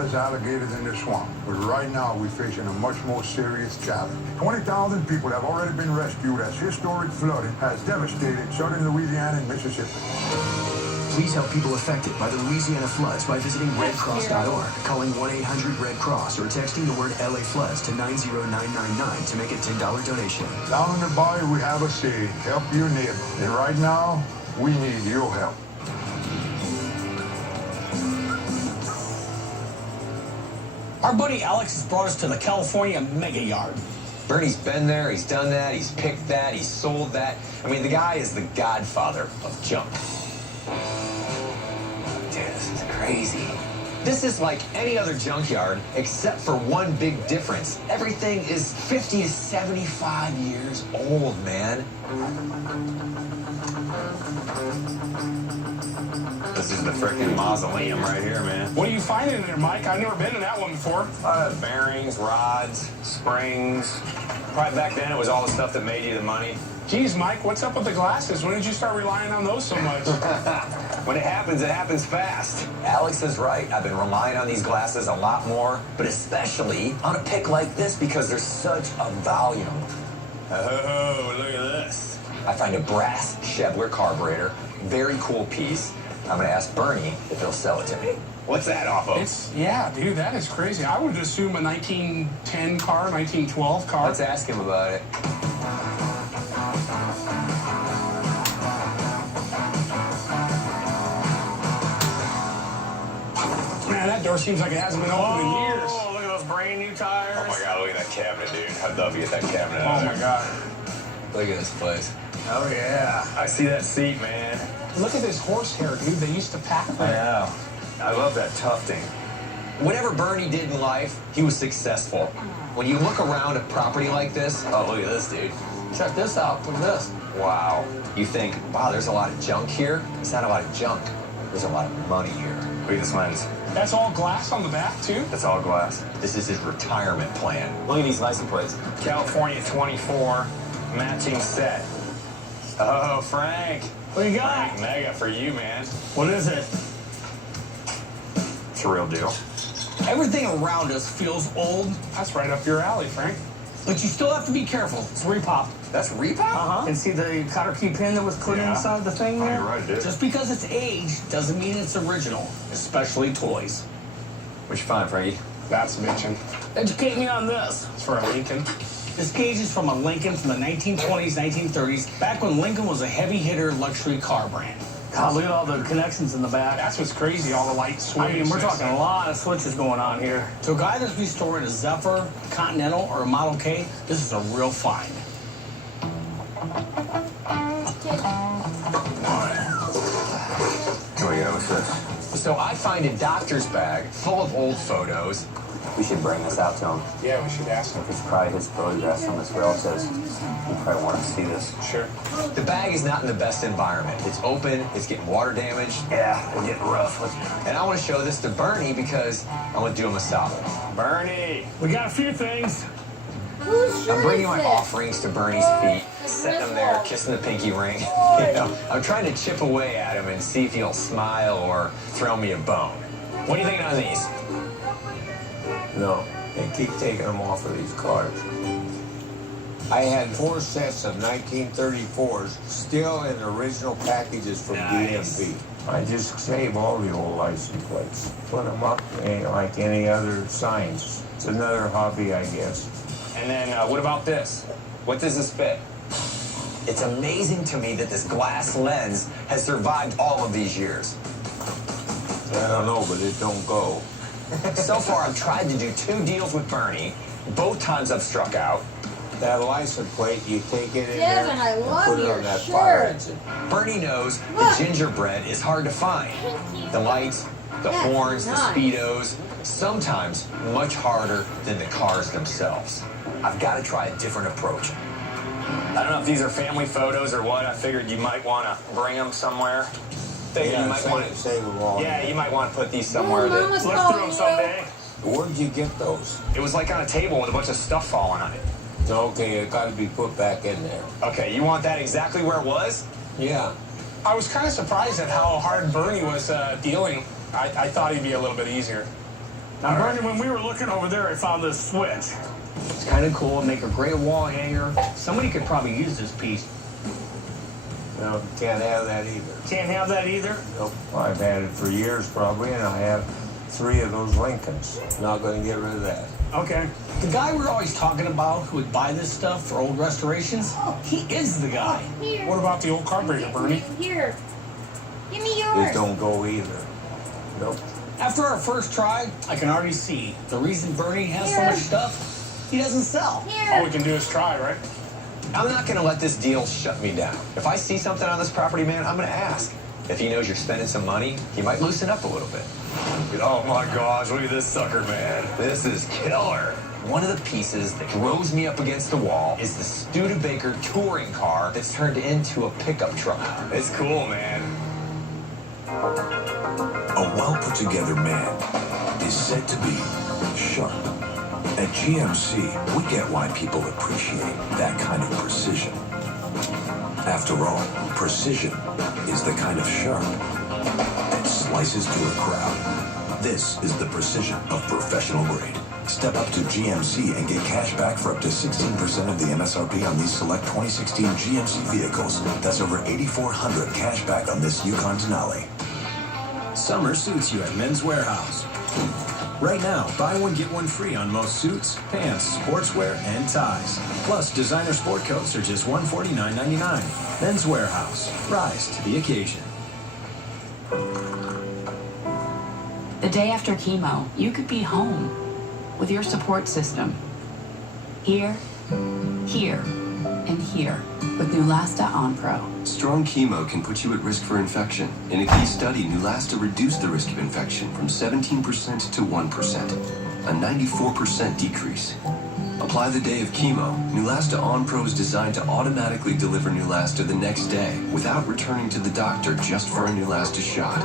bad as alligators in the swamp, but right now we're facing a much more serious challenge. 20,000 people have already been rescued as historic flooding has devastated southern Louisiana and Mississippi. Please help people affected by the Louisiana floods by visiting redcross.org, calling 1-800-RED-CROSS, or texting the word LA Floods to 90999 to make a $10 donation. Down in the bayou, we have a saying, help your neighbor. And right now, we need your help. Our buddy Alex has brought us to the California Mega Yard. Bernie's been there, he's done that, he's picked that, he's sold that. I mean, the guy is the godfather of junk. Dude, this is crazy. This is like any other junkyard, except for one big difference. Everything is 50 to 75 years old, man. This is the frickin' mausoleum right here, man. What are you finding in there, Mike? I've never been in that one before. Bearings, rods, springs. Probably back then it was all the stuff that made you the money. Geez, Mike, what's up with the glasses? When did you start relying on those so much? When it happens fast. Alex is right. I've been relying on these glasses a lot more, but especially on a pick like this because there's such a volume. Oh, look at this. I find a brass Chevrolet carburetor. Very cool piece. I'm going to ask Bernie if he'll sell it to me. What's that off of? Yeah, dude, that is crazy. I would assume a 1910 car, 1912 car. Let's ask him about it. Man, that door seems like it hasn't been open in years. Oh, look at those brand new tires. Oh, my God, look at that cabinet, dude. I'd love to get that cabinet out Oh, of my there. God. Look at this place. Oh, yeah. I see that seat, man. Look at this horsehair, dude. They used to pack I that. know. I love that tufting. Whatever Bernie did in life, he was successful. When you look around a property like this, oh, look at this, dude. Check this out. Look at this. Wow. You think, wow, there's a lot of junk here? It's not a lot of junk. There's a lot of money here. Look at this lens. That's all glass on the back, too? That's all glass. This is his retirement plan. Look at these license plates. California 24, matching set. Oh, Frank. What do you got? Frank Mega for you, man. What is it? It's a real deal. Everything around us feels old, That's right up your alley, Frank. but you still have to be careful. It's repop. That's repop? Uh-huh. And see the cotter key pin that was put Yeah. inside the thing Oh, there? you're right, dude. Just because it's aged doesn't mean it's original, especially toys. What you find, Frankie? That's bitchin'. Educate me on this. It's for a Lincoln. This gauge is from a Lincoln from the 1920s, 1930s, back when Lincoln was a heavy hitter luxury car brand. God, look at all the connections in the back. That's what's crazy, all the light switch. I mean, we're talking a lot of switches going on here. To a guy that's restoring a Zephyr, Continental, or a Model K, this is a real find. Here we go. What's this? So I find a doctor's bag full of old photos. We should bring this out to him. Yeah, we should ask him. It's probably his photographs from his relatives. He probably want to see this. Sure. The bag is not in the best environment. It's open. It's getting water damaged. Yeah, it's getting rough. And I want to show this to Bernie because I want to do him a solid. Bernie! We got a few things. I'm bringing my offerings to Bernie's feet, setting him there, kissing the pinky ring. You know, I'm trying to chip away at him and see if he'll smile or throw me a bone. What do you think on these? No, they keep taking them off of these cars. I had 4 sets of 1934s still in the original packages from Nice. DMV. I just save all the old license plates, put them up like any other signs. It's another hobby, I guess. And then what about this? What does this fit? It's amazing to me that this glass lens has survived all of these years. I don't know, but it don't go. So far, I've tried to do 2 deals with Bernie. Both times I've struck out. That license plate, you take it in Devon, there I and love put it your on that fire shirt. engine. Bernie knows Look. the gingerbread is hard to find. The lights, the That's horns, nice. the speedos, sometimes much harder than the cars themselves. I've got to try a different approach. I don't know if these are family photos or what. I figured you might want to bring them somewhere. Yeah, you might want to. save them all. Yeah, you might want to put these somewhere. Mom That was look calling through them you. someday. Where'd you get those? It was like on a table with a bunch of stuff falling on it. Okay, it got to be put back in there. Okay, you want that exactly where it was? Yeah. I was kind of surprised at how hard Bernie was dealing. I thought he'd be a little bit easier. Now, Bernie, when we were looking over there, I found this switch. It's kind of cool. Make a great wall hanger. Somebody could probably use this piece. No, can't have that either. Can't have that either? Nope. I've had it for years probably, and I have 3 of those Lincolns. Not going to get rid of that. Okay. The guy we're always talking about who would buy this stuff for old restorations, he is the guy. Here. What about the old carburetor, Bernie? Here. Give me yours. This don't go either. Nope. After our first try, I can already see the reason Bernie has so much stuff, he doesn't sell. All we can do is try, right? I'm not going to let this deal shut me down. If I see something on this property, man, I'm going to ask. If he knows you're spending some money, he might loosen up a little bit. Oh my gosh, look at this sucker, man. This is killer. One of the pieces that throws me up against the wall is the Studebaker touring car that's turned into a pickup truck. It's cool, man. A well-put-together man is said to be sharp. At GMC, we get why people appreciate that kind of precision. After all, precision is the kind of sharp that slices through a crowd. This is the precision of professional grade. Step up to GMC and get cash back for up to 16% of the MSRP on these select 2016 GMC vehicles. That's over $8,400 cash back on this Yukon Denali. Summer suits you at Men's Warehouse. Right now, buy one, get one free on most suits, pants, sportswear, and ties. Plus, designer sport coats are just $149.99. Men's Warehouse. Rise to the occasion. The day after chemo, you could be home with your support system. Here, here, and here with Neulasta Onpro. Strong chemo can put you at risk for infection. In a key study, Neulasta reduced the risk of infection from 17% to 1%, a 94% decrease. Apply the day of chemo. Neulasta Onpro is designed to automatically deliver Neulasta the next day without returning to the doctor just for a Neulasta shot.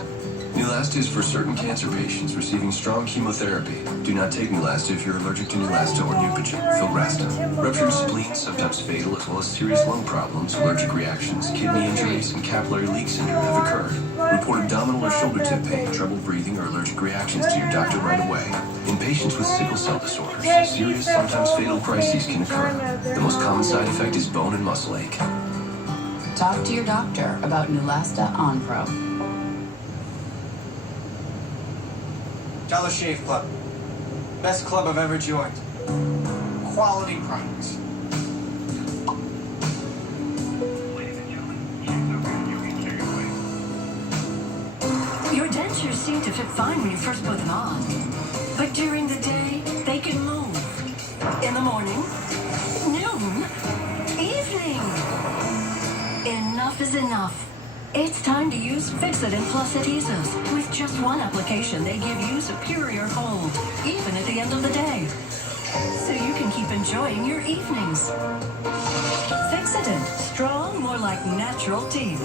Neulasta is for certain cancer patients receiving strong chemotherapy. Do not take Neulasta if you're allergic to Neulasta or Neupogen, Filgrasta. Ruptured spleen, sometimes fatal, as well as serious lung problems, allergic reactions, kidney injuries, and capillary leak syndrome have occurred. Report abdominal or shoulder tip pain, trouble breathing, or allergic reactions to your doctor right away. In patients with sickle cell disorders, serious, sometimes fatal crises can occur. The most common side effect is bone and muscle ache. Talk to your doctor about Neulasta Onpro. Dollar Shave Club. Best club I've ever joined. Quality products. Your dentures seem to fit fine when you first put them on. But during the day, they can move. In the morning, noon, evening. Enough is enough. It's time to use Fixodent Plus adhesives. With just one application, they give you superior hold, even at the end of the day. So you can keep enjoying your evenings. Fixodent, strong, more like natural teeth.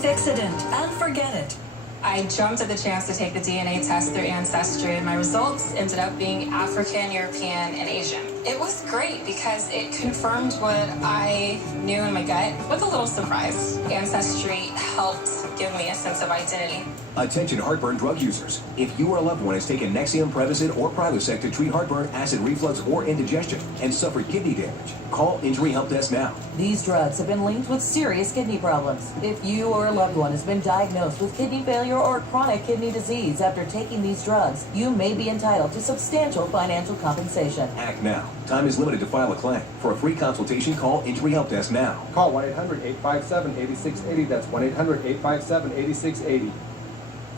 Fixodent, and forget it. I jumped at the chance to take the DNA test through Ancestry, and my results ended up being African, European, and Asian. It was great because it confirmed what I knew in my gut, with a little surprise. Ancestry helped give me a sense of identity. Attention heartburn drug users. If you or a loved one has taken Nexium, Prevacid, or Prilosec to treat heartburn, acid reflux, or indigestion and suffered kidney damage, call Injury Help Desk now. These drugs have been linked with serious kidney problems. If you or a loved one has been diagnosed with kidney failure or chronic kidney disease after taking these drugs, you may be entitled to substantial financial compensation. Act now. Time is limited to file a claim. For a free consultation, call Injury Help Desk now. Call 1-800-857-8680. That's 1-800-857-8680.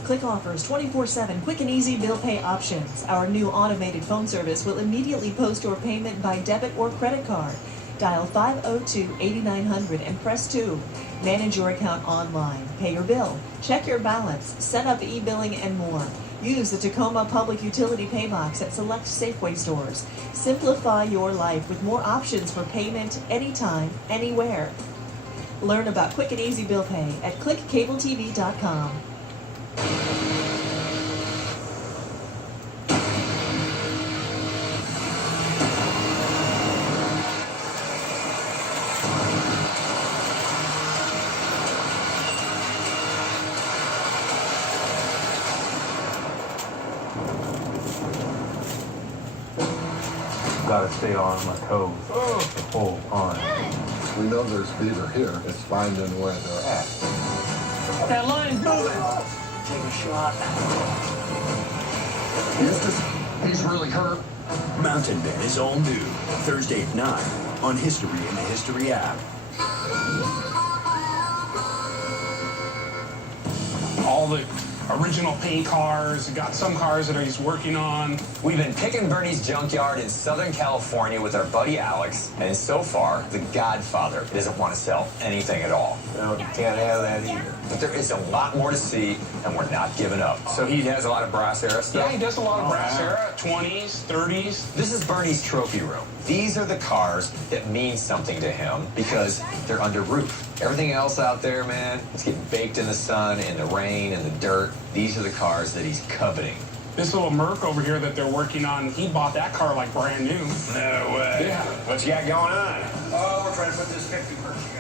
Click offers 24/7 quick and easy bill pay options. Our new automated phone service will immediately post your payment by debit or credit card. Dial 502-8900 and press 2. Manage your account online. Pay your bill. Check your balance. Set up e-billing and more. Use the Tacoma Public Utility Pay Box at select Safeway stores. Simplify your life with more options for payment anytime, anywhere. Learn about quick and easy bill pay at clickcabletv.com. gotta stay on my toes the whole time. We know there's fever here. It's finding where they're at. That line's moving. Take a shot. He's really hurt. Mountain Men is all new. Thursday at 9 on History and the History app. All the original paint cars, got some cars that he's working on. We've been picking Bernie's junkyard in Southern California with our buddy Alex, and so far, the Godfather doesn't want to sell anything at all. No, you can't have that either. But there is a lot more to see, and we're not giving up. So he has a lot of brass era stuff? Yeah, he does a lot of brass era, 20s, 30s. This is Bernie's trophy room. These are the cars that mean something to him because they're under roof. Everything else out there, man, it's getting baked in the sun, in the rain, in the dirt. These are the cars that he's coveting. This little Merc over here that they're working on, he bought that car like brand new. No way. Yeah. What you got going on? Oh, we're trying to put this 50 Merc together.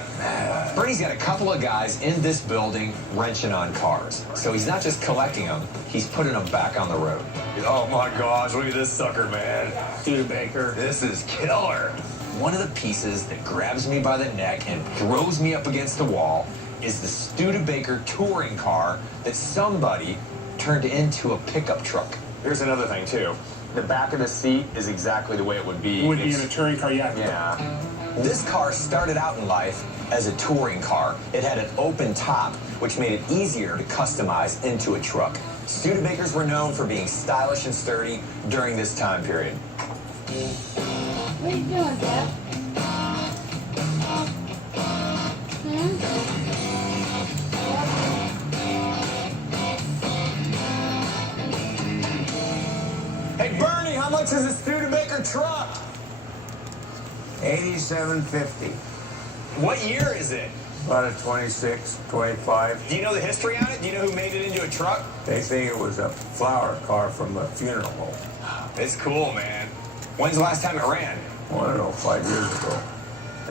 Bernie's got a couple of guys in this building wrenching on cars. So he's not just collecting them, he's putting them back on the road. Oh my gosh, look at this sucker, man. Studebaker. This is killer. One of the pieces that grabs me by the neck and throws me up against the wall is the Studebaker touring car that somebody turned into a pickup truck. Here's another thing, too. The back of the seat is exactly the way it would be. Would be in a touring car, yeah. Yeah. This car started out in life as a touring car. It had an open top, which made it easier to customize into a truck. Studebakers were known for being stylish and sturdy during this time period. What are you doing, Dad? Hey, Bernie, how much is a Studebaker truck? $87.50. What year is it? About a 26, 25. Do you know the history on it? Do you know who made it into a truck? They think it was a flower car from a funeral home. It's cool, man. When's the last time it ran? I don't know, 5 years ago.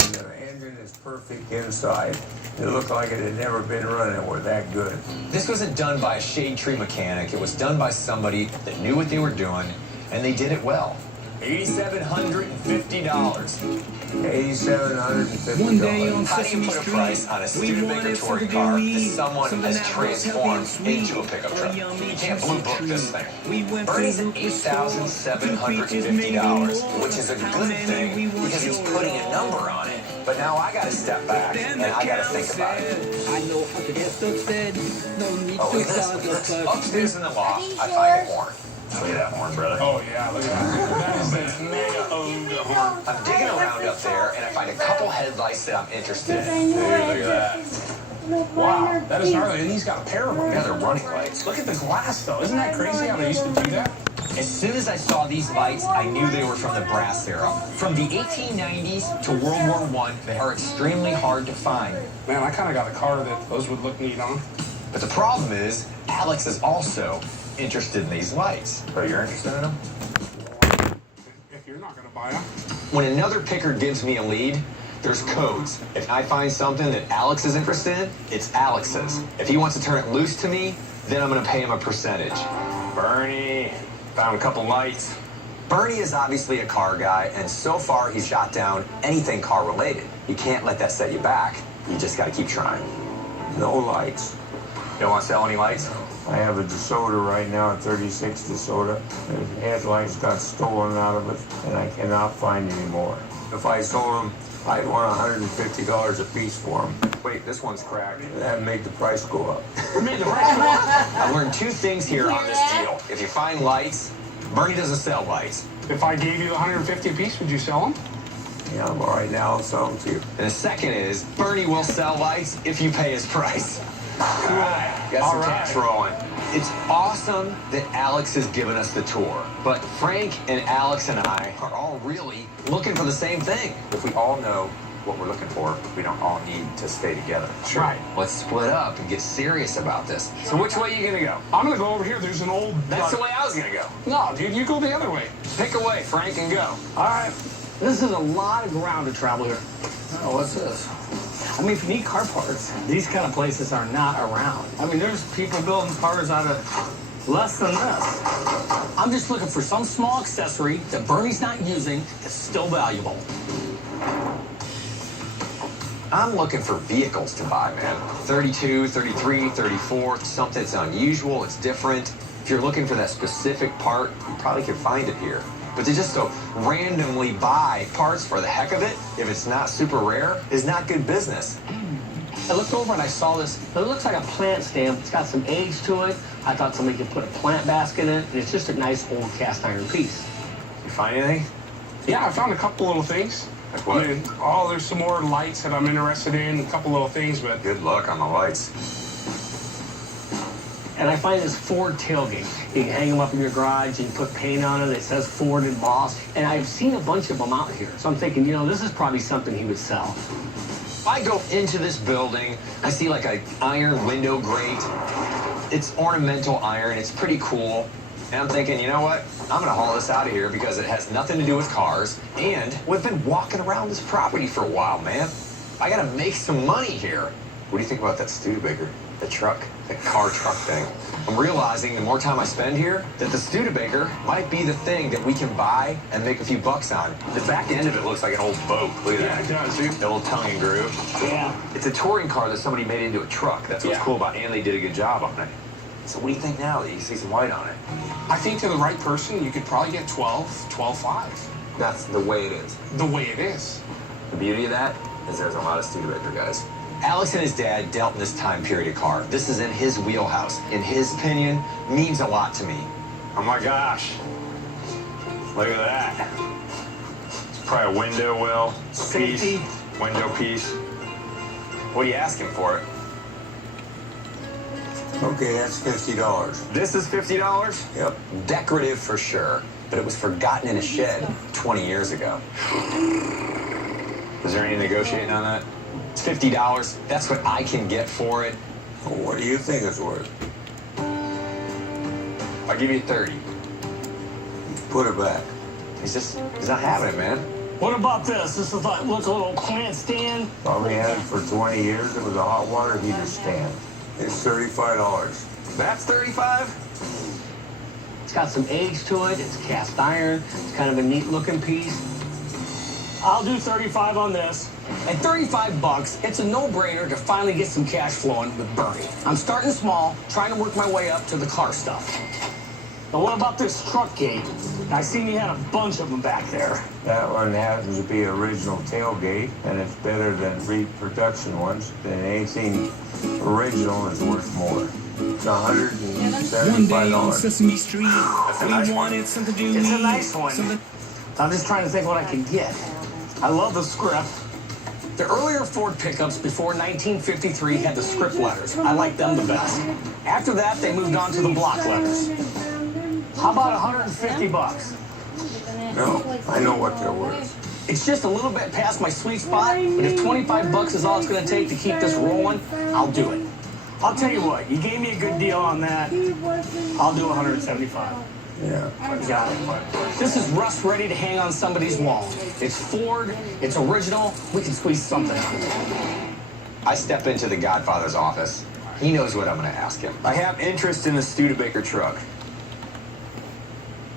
And the engine is perfect inside. It looked like it had never been running. We're that good. This wasn't done by a shade tree mechanic. It was done by somebody that knew what they were doing, and they did it well. $8,750. $8,750. One day on How do you Sesame put a Street, price on a Studebaker touring car that someone has transformed into a pickup truck? You can't blue book this thing. Bernie's at $8,750, which is a good thing because he's putting a number on it. But now I gotta step back and I gotta think about it. I know how to get said. No need Oh, look at this, look at this. Upstairs in the loft, I find a horn. Look at that horn, brother. Oh, yeah, look at that. That is the mega owned horn. I'm digging around up there, and I find a couple headlights that I'm interested in. Dude, look at that. Wow, that is gnarly. And he's got a pair of them. Yeah, they're running lights. Look at the glass, though. Isn't that crazy how they used to do that? As soon as I saw these lights, I knew they were from the brass era. From the 1890s to World War I, they are extremely hard to find. Man, I kind of got a car that those would look neat on. But the problem is, Alex is also interested in these lights. So you're interested in them? If you're not going to buy them. When another picker gives me a lead, there's codes. If I find something that Alex is interested in, it's Alex's. If he wants to turn it loose to me, then I'm going to pay him a percentage. Bernie, found a couple lights. Bernie is obviously a car guy, and so far he's shot down anything car related. You can't let that set you back. You just got to keep trying. No lights. You don't want to sell any lights? I have a DeSoto right now, a 36 DeSoto. The headlights got stolen out of it, and I cannot find any more. If I sold them, I'd want $150 a piece for them. Wait, this one's cracked. That made the price go up. I've learned two things here on this deal. If you find lights, Bernie doesn't sell lights. If I gave you $150 a piece, would you sell them? Yeah, all right, now I'll sell them to you. And the second is, Bernie will sell lights if you pay his price. Cool. Got some cash rolling. It's awesome that Alex has given us the tour, but Frank and Alex and I are all really looking for the same thing. If we all know what we're looking for, we don't all need to stay together. Sure. Right. Let's split up and get serious about this. So which way are you gonna go? I'm going to go over here. There's an old... That's the way I was gonna go. No, dude, you go the other way. Pick a way, Frank, and go. All right. This is a lot of ground to travel here. Oh, what's this? I mean, if you need car parts, these kind of places are not around. I mean, there's people building cars out of Less than this. I'm just looking for some small accessory that Bernie's not using that's still valuable. I'm looking for vehicles to buy, man. 32, 33, 34, something that's unusual, it's different. If you're looking for that specific part, you probably can find it here. But to just go randomly buy parts for the heck of it, if it's not super rare, is not good business. I looked over and I saw this. It looks like a plant stamp. It's got some age to it. I thought somebody could put a plant basket in it, and it's just a nice old cast iron piece. You find anything? Yeah, I found a couple little things. Like what? I mean, there's some more lights that I'm interested in, a couple little things, but... Good luck on the lights. And I find this Ford tailgate. You can hang them up in your garage, and you put paint on it. It says Ford embossed. And I've seen a bunch of them out here. So I'm thinking, you know, this is probably something he would sell. I go into this building, I see like an iron window grate. It's ornamental iron, it's pretty cool. And I'm thinking, you know what? I'm gonna haul this out of here because it has nothing to do with cars. And we've been walking around this property for a while, man. I gotta make some money here. What do you think about that Studebaker? The truck, that car truck thing. I'm realizing the more time I spend here, that the Studebaker might be the thing that we can buy and make a few bucks on. The back end of it looks like an old boat. Look at that. Yeah, it does, dude. The old tongue and groove. Yeah. It's a touring car that somebody made into a truck. That's what's cool about it, and they did a good job on it. So what do you think now that you see some white on it? I think to the right person, you could probably get 12.5. That's the way it is. The way it is. The beauty of that is there's a lot of Studebaker guys. Alex and his dad dealt in this time period of car. This is in his wheelhouse. In his opinion, means a lot to me. Oh my gosh. Look at that. It's probably a window well, piece, window piece. What are you asking for it? Okay, that's $50. This is $50? Yep. Decorative for sure, but it was forgotten in a shed 20 years ago. Is there any negotiating on that? It's $50. That's what I can get for it. Well, what do you think it's worth? I'll give you 30. Put it back. He's not having it, man. What about this? This is like, look, a little plant stand. Probably had it for 20 years. It was a hot water heater stand. It's $35. That's 35? It's got some age to it. It's cast iron. It's kind of a neat looking piece. I'll do 35 on this. At 35 bucks, it's a no-brainer to finally get some cash flowing with Bernie. I'm starting small, trying to work my way up to the car stuff. Now, what about this truck gate? I seen you had a bunch of them back there. That one happens to be original tailgate, and it's better than reproduction ones. And anything original is worth more. It's $175. One day on Sesame Street, That's a we nice wanted one. something to do. It's a nice one. I'm just trying to think what I can get. I love the script. The earlier Ford pickups before 1953 had the script letters. I like them the best. After that, they moved on to the block letters. How about 150 bucks? No, I know what they're worth. It's just a little bit past my sweet spot, but if 25 bucks is all it's going to take to keep this rolling, I'll do it. I'll tell you what, you gave me a good deal on that. I'll do 175. Yeah. Got it. This is rust ready to hang on somebody's wall. It's Ford, it's original, we can squeeze something out of it. I step into the Godfather's office. He knows what I'm going to ask him. I have interest in the Studebaker truck.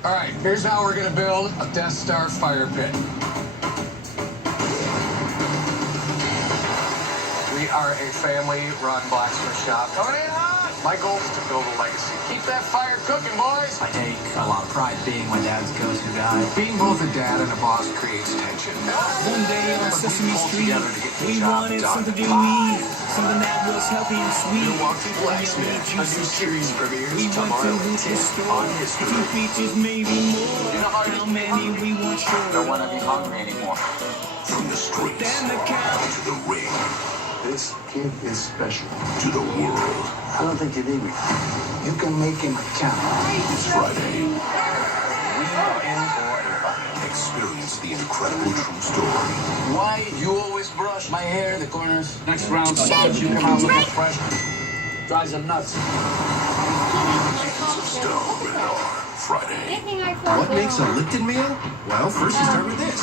All right, here's how we're gonna build a Death Star fire pit. We are a family-run blacksmith shop. Coming in hot! My goal is to build a legacy. Keep that fire cooking, boys! I take a lot of pride being my dad's go-to guy. Being both a dad and a boss creates tension. One day on Sesame Street, we wanted something to eat, something that was healthy and sweet. Milwaukee Blacksmith, a new series premieres tomorrow at 10 on History. 2 features, maybe more. How many we want sure. Don't want to be hungry anymore. From the streets Then the count. to the ring, This kid is special. to the world. I don't think you need me. You can make him count. It's Friday. We are in for a fight. Experience the incredible true story. Why you always brush my hair, the corners? Next round, Shake, you come out looking drink. fresh. Drives them nuts. Agents of Stone, rated R. Friday. What makes a Lipton meal? Well, first you start with this.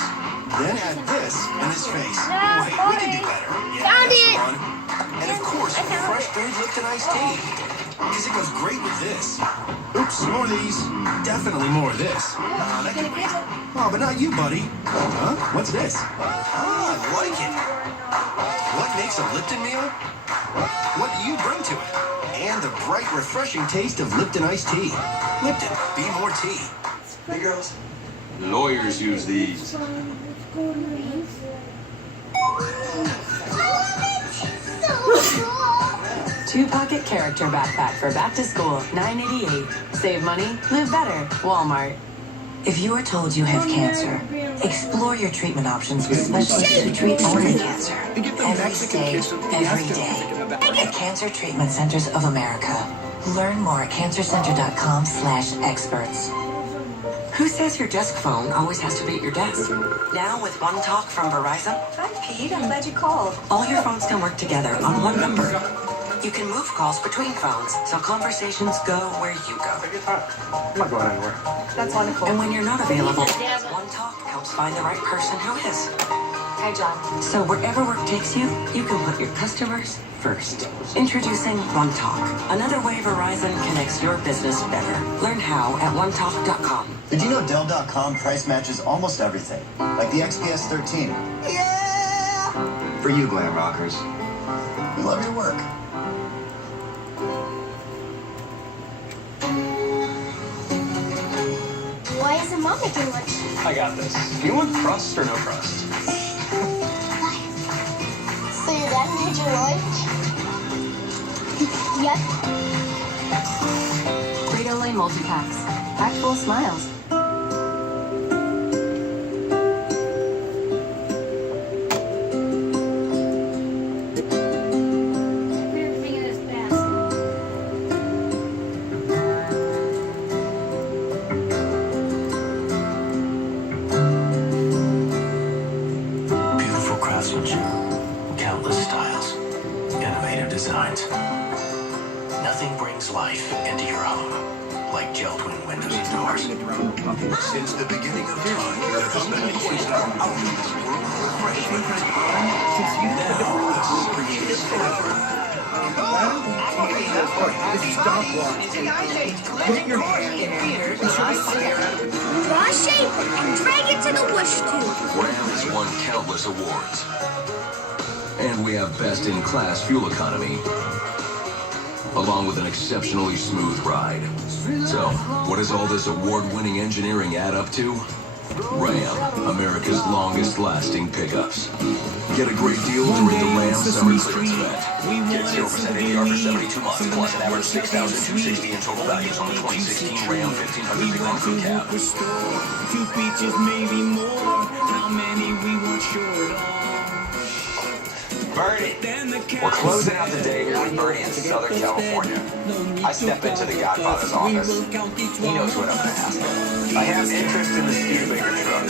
Then add this and his face. Wait, we can do better. Found it! And of course, for some fresh brewed Lipton iced tea. Because it goes great with this. Oops, more of these. Definitely more of this. That can wait. Oh, but not you, buddy. Huh? What's this? Oh, I like it. What makes a Lipton meal? What do you bring to it? And the bright, refreshing taste of Lipton iced tea. Lipton, be more tea. Hey, girls. Lawyers use these. 2-pocket character backpack for back to school, $9.88. Save money, live better. Walmart. If you are told you have cancer, explore your treatment options with specialists who treat only cancer. Every stage, every day. At Cancer Treatment Centers of America. Learn more at cancercenter.com/experts. Who says your desk phone always has to be at your desk? Now with One Talk from Verizon. Hi, Pete. I'm glad you called. All your phones can work together on one number. You can move calls between phones, so conversations go where you go. I'm not going anywhere. That's wonderful. And when you're not available, One Talk helps find the right person who is. Hi, John. So wherever work takes you, you can put your customers first. Introducing One Talk, another way Verizon connects your business better. Learn how at onetalk.com. Did you know Dell.com price matches almost everything? Like the XPS 13. Yeah! For you, glam rockers. We love your work. Why isn't Mom making lunch? I got this. You want crust or no crust? So your dad made your lunch? Yep. Frito-Lay multi-packs. Packed full of smiles. Beautiful craftsmanship, countless styles, innovative designs. Nothing brings life into your home like gel twin windows and doors. Since the beginning of time, there has been a quest for outlets, world refreshment. Wash it and drag it to the wash tube. Ram has won countless awards. And we have best-in-class fuel economy, along with an exceptionally smooth ride. So, what does all this award-winning engineering add up to? Ram, America's longest-lasting pickups. Get a great deal during the Ram Summer Clearance Event. Get 0% APR for 72 months, plus an average $6,260 in total values on the 2016 Ram 1500 pickup crew cab. Few features, maybe more. How many we want short on? Bernie, we're closing out the day here with Bernie in Southern California. I step into the Godfather's office. He knows what I'm going to ask him. I have interest in the Studebaker truck.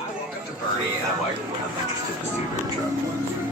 I walk up to Bernie and I'm like, well, I'm interested in the Studebaker truck.